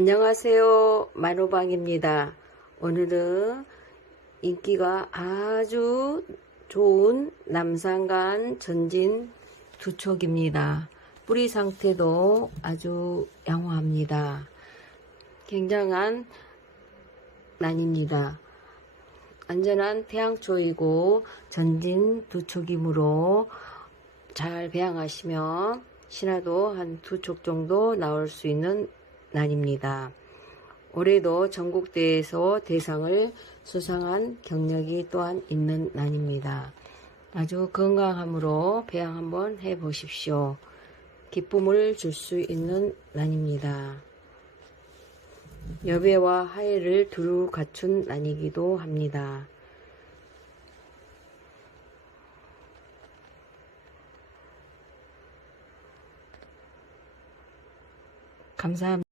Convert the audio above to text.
안녕하세요. 만호방입니다. 오늘은 인기가 아주 좋은 남산간 전진 두 촉입니다. 뿌리 상태도 아주 양호합니다. 굉장한 난입니다. 안전한 태양초이고 전진 두 촉이므로 잘 배양하시면 신화도 한 두 촉 정도 나올 수 있는 난입니다. 올해도 전국대회에서 대상을 수상한 경력이 또한 있는 난입니다. 아주 건강함으로 배양 한번 해 보십시오. 기쁨을 줄 수 있는 난입니다. 여배와 하해를 두루 갖춘 난이기도 합니다. 감사합니다.